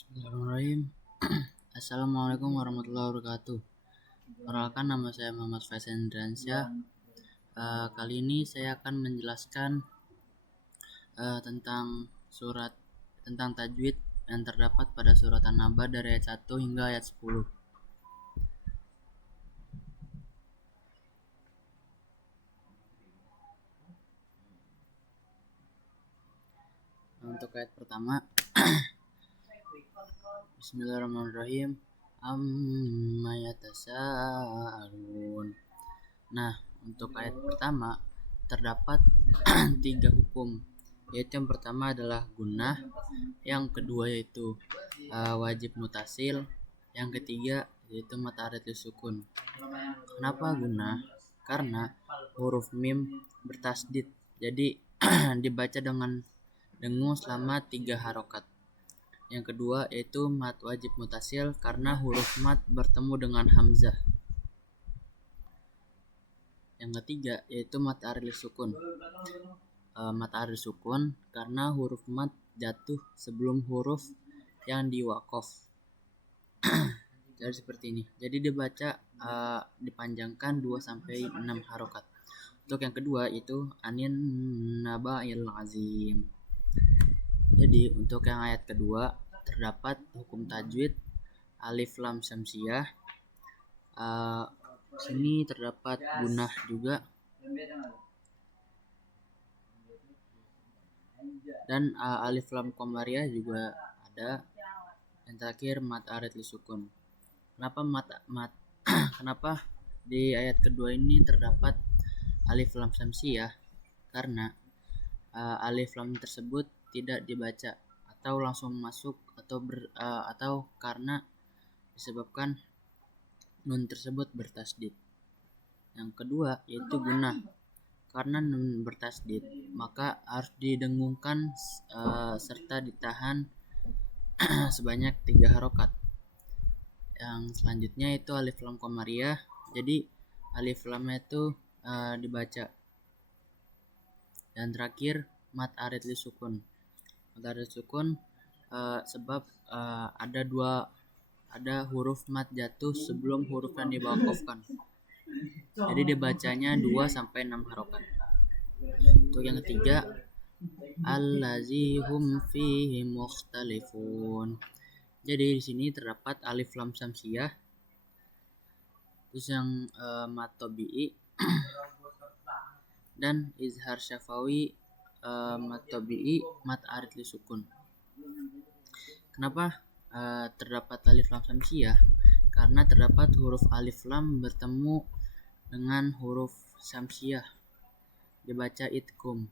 Bismillahirrahmanirrahim. Assalamualaikum warahmatullahi wabarakatuh. Perkenalkan, nama saya Muhammad Faisal Indransyah. Kali ini saya akan menjelaskan tentang tajwid yang terdapat pada surat An-Naba dari ayat 1 hingga ayat 10. Untuk ayat pertama, Bismillahirrahmanirrahim. Amma yatasaalun. Nah, untuk ayat pertama terdapat 3 hukum, yaitu yang pertama adalah gunnah, yang kedua yaitu wajib mutasil, yang ketiga yaitu mad aridh sukun. Kenapa gunnah? Karena huruf mim bertasdid, jadi dibaca dengan dengung selama 3 harokat. Yang kedua yaitu mad wajib mutasil, karena huruf mad bertemu dengan hamzah. Yang ketiga yaitu mad aridh sukun. Mad aridh sukun karena huruf mad jatuh sebelum huruf yang diwaqaf. Jadi seperti ini. Jadi dibaca dipanjangkan 2-6 harokat. Untuk yang kedua itu anin naba'il azim. Jadi untuk yang ayat kedua terdapat hukum tajwid alif lam syamsiyah. Sini terdapat gunnah juga, dan alif lam qamariyah juga ada. Yang terakhir mad aridh sukun. Kenapa di ayat kedua ini terdapat alif lam syamsiyah? Karena alif lam tersebut tidak dibaca atau langsung masuk atau karena disebabkan nun tersebut bertasdid. Yang kedua yaitu gunnah. Karena nun bertasdid, maka harus didengungkan serta ditahan sebanyak 3 harokat. Yang selanjutnya itu alif lam qamariyah. Jadi alif lamnya itu dibaca. Dan terakhir mad aridh sukun. Mad aridh sukun sebab ada huruf mad jatuh sebelum huruf yang diwaqafkan. Jadi dibacanya 2-6 harokat. Untuk yang ketiga allazi hum fihi mukhtalifun. Jadi di sini terdapat alif lam syamsiyah, terus yang mad tabi'i dan izhar syafawi, mad tabi'i, mad aridh sukun. Kenapa terdapat alif lam syamsiyah? Karena terdapat huruf alif lam bertemu dengan huruf syamsiyah, dibaca idgham.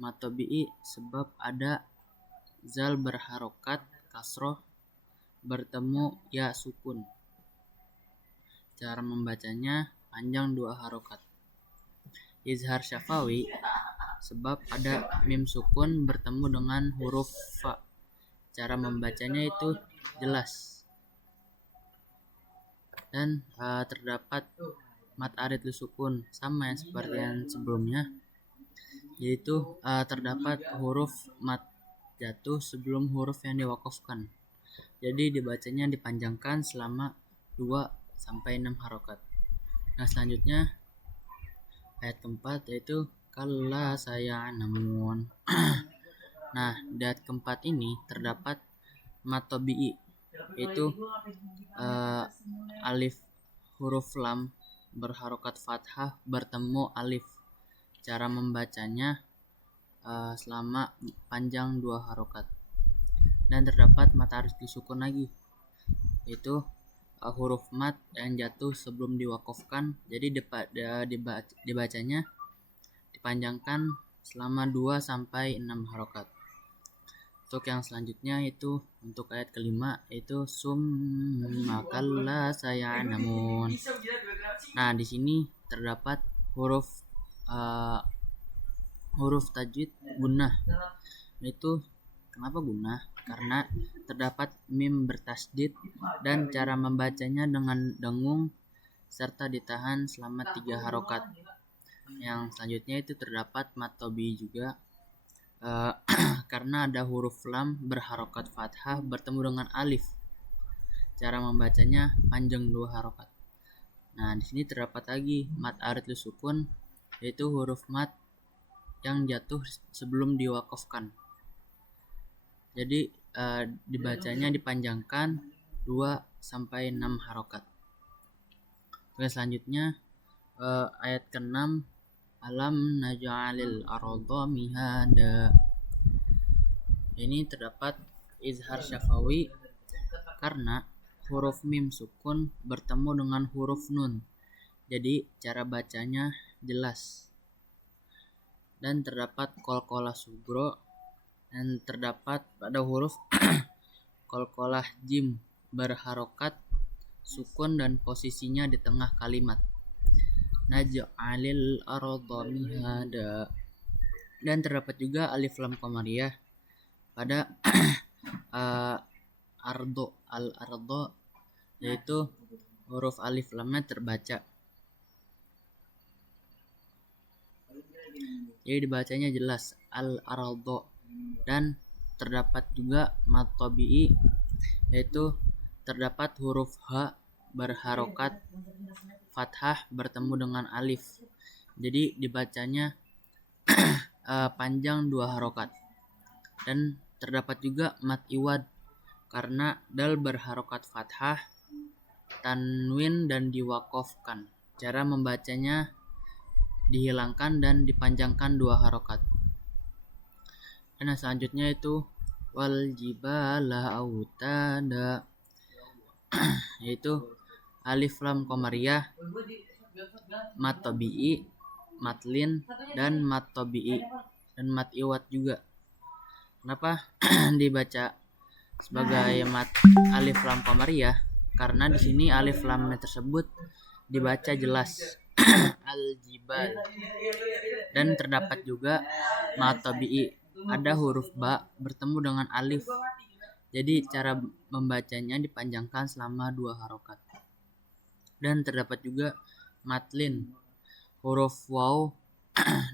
Mad tabi'i sebab ada zal berharokat kasroh bertemu ya sukun. Cara membacanya panjang 2 harokat. Izhar syafawi sebab ada mim sukun bertemu dengan huruf fa. Cara membacanya itu jelas. Dan terdapat mad aridh sukun sama yang seperti yang sebelumnya, yaitu terdapat huruf mad jatuh sebelum huruf yang diwaqafkan. Jadi dibacanya dipanjangkan selama 2-6 harokat. Nah, selanjutnya ayat keempat yaitu kalla saya'lamun. Nah, di ayat keempat ini terdapat mad tabi'i, yaitu alif huruf lam berharokat fathah bertemu alif. Cara membacanya selama panjang 2 harokat. Dan terdapat mad aridh sukun lagi, yaitu huruf mad yang jatuh sebelum diwaqafkan. Jadi dibacanya dipanjangkan selama 2-6 harokat. Untuk yang selanjutnya itu untuk ayat kelima yaitu summa kalla saya'lamun. Nah, di sini terdapat huruf tajwid gunnah. Itu kenapa gunnah? Karena terdapat mim bertasdid dan cara membacanya dengan dengung serta ditahan selama 3 harokat. Yang selanjutnya itu terdapat mad tabi'i juga, karena ada huruf lam berharokat fathah bertemu dengan alif. Cara membacanya panjang 2 harokat. Nah, di sini terdapat lagi mat arid sukun, yaitu huruf mat yang jatuh sebelum diwakafkan. Jadi dibacanya dipanjangkan 2 sampai 6 harokat. Oke, selanjutnya ayat ke-6, alam naj'alil arda mihada. Ini terdapat izhar syafawi karena huruf mim sukun bertemu dengan huruf nun. Jadi cara bacanya jelas. Dan terdapat qalqalah sugro dan terdapat pada huruf qalqalah jim berharokat sukun dan posisinya di tengah kalimat. Naj'alil arda mihada. Dan terdapat juga alif lam qamariyah pada al-ardo, yaitu huruf alif lamnya terbaca. Jadi dibacanya jelas al-ardo. Dan terdapat juga mat tabi'i, yaitu terdapat huruf ha berharokat fathah bertemu dengan alif. Jadi dibacanya panjang 2 harokat. Dan terdapat juga mat iwad karena dal berharokat fathah, tanwin dan diwakafkan. Cara membacanya dihilangkan dan dipanjangkan 2 harokat. Dan selanjutnya itu wal jibala autada, yaitu alif lam qamariyah, mat tabi'i, mat lin dan mat tabi'i dan mat iwad juga. Kenapa dibaca sebagai mat alif lam qamariyah? Karena di sini alif lamnya tersebut dibaca jelas al-jibal. Dan terdapat juga mat tabi'i, ada huruf ba bertemu dengan alif. Jadi cara membacanya dipanjangkan selama 2 harokat. Dan terdapat juga matlin, huruf waw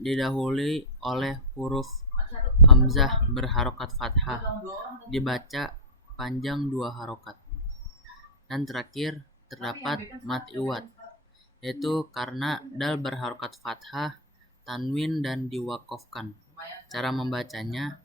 didahului oleh huruf hamzah berharokat fathah, dibaca panjang 2 harokat. Dan terakhir terdapat mat iwad, yaitu karena dal berharokat fathah, tanwin dan diwakafkan. Cara membacanya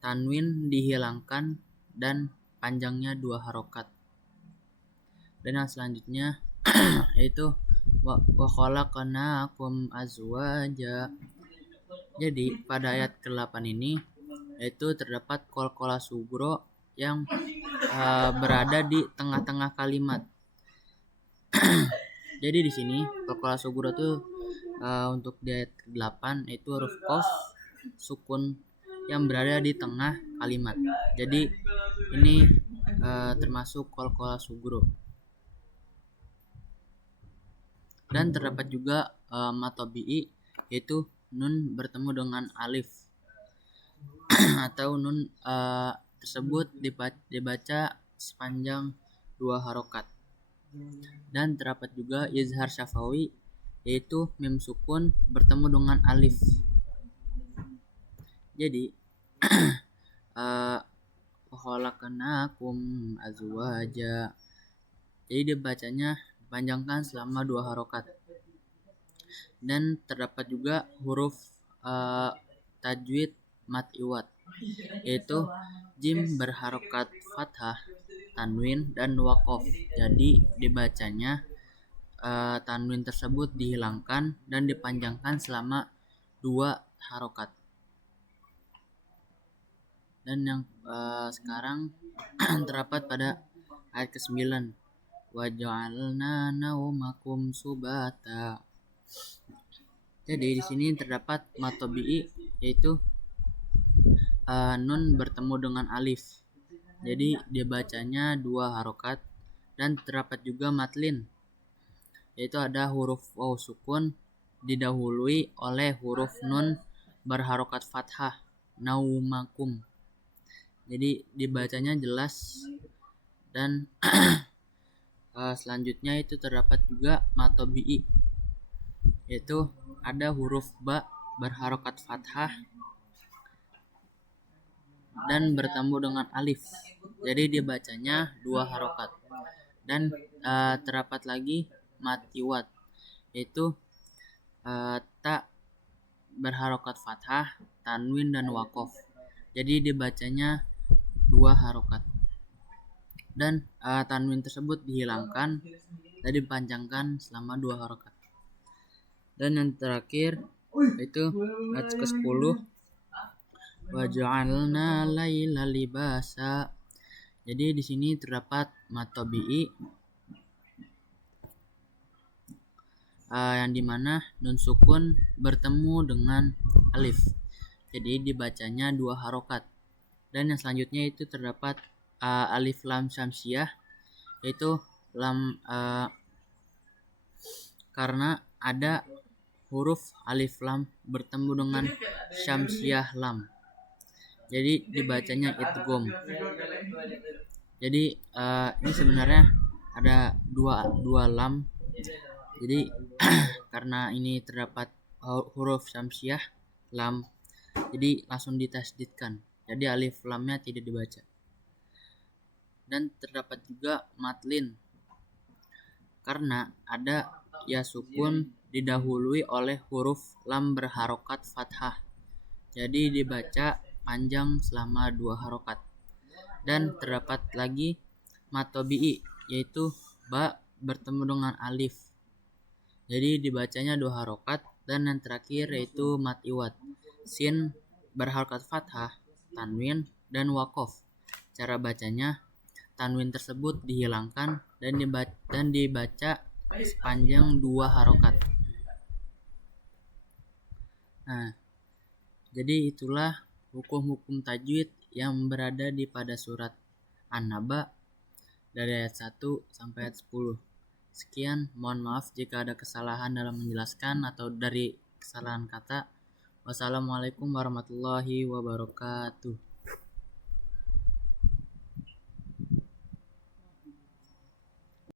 tanwin dihilangkan dan panjangnya 2 harokat. Dan yang selanjutnya yaitu wa khalaqnakum azwaja. Jadi pada ayat ke-8 ini yaitu terdapat qalqalah sugro yang berada di tengah-tengah kalimat. Jadi di sini qalqalah sugro itu untuk di ayat ke-8 itu huruf qaf sukun yang berada di tengah kalimat. Jadi ini termasuk qalqalah sugro. Dan terdapat juga mat tabi'i, yaitu nun bertemu dengan alif atau nun tersebut dibaca sepanjang 2 harokat. Dan terdapat juga izhar syafawi, yaitu mim sukun bertemu dengan alif. Jadi khalaqnakum azwaja, jadi dibacanya dipanjangkan selama 2 harokat. Dan terdapat juga huruf tajwid mat iwad, yaitu jim berharokat fathah, tanwin dan waqaf. Jadi dibacanya tanwin tersebut dihilangkan dan dipanjangkan selama 2 harokat. Dan yang sekarang terdapat pada ayat ke-9, wa ja'alna naumakum subata. Jadi di sini terdapat mat tabi'i, yaitu nun bertemu dengan alif. Jadi dibacanya 2 harokat. Dan terdapat juga matlin, yaitu ada huruf waw sukun didahului oleh huruf nun berharokat fathah, naumakum. Jadi dibacanya jelas. Dan selanjutnya itu terdapat juga mat tabi'i, yaitu ada huruf ba berharokat fathah, dan bertemu dengan alif. Jadi dibacanya 2 harokat. Dan terdapat lagi mad iwad, yaitu ta berharokat fathah, tanwin dan wakof. Jadi dibacanya 2 harokat. Dan tanwin tersebut dihilangkan dan dipanjangkan selama 2 harokat. Dan yang terakhir yaitu ayat ke-10, waja'alna laila libasa. Jadi di sini terdapat mad tabi'i yang dimana nun sukun bertemu dengan alif. Jadi dibacanya 2 harokat. Dan yang selanjutnya itu terdapat alif lam syamsiah, yaitu lam karena ada huruf alif lam bertemu dengan syamsiah lam. Jadi dibacanya idgham. Jadi ini sebenarnya ada dua lam. Jadi karena ini terdapat huruf syamsiah lam, jadi langsung ditasdidkan. Jadi alif lamnya tidak dibaca. Dan terdapat juga matlin karena ada ya sukun didahului oleh huruf lam berharokat fathah. Jadi dibaca panjang selama 2 harokat. Dan terdapat lagi mad tabi'i, yaitu ba bertemu dengan alif. Jadi dibacanya 2 harokat. Dan yang terakhir yaitu mad iwad, sin berharokat fathah, tanwin dan wakof. Cara bacanya, tanwin tersebut dihilangkan dan dibaca sepanjang 2 harokat. Nah, jadi itulah hukum-hukum tajwid yang berada di pada surat An-Naba dari ayat 1 sampai ayat 10. Sekian, mohon maaf jika ada kesalahan dalam menjelaskan atau dari kesalahan kata. Wassalamualaikum warahmatullahi wabarakatuh.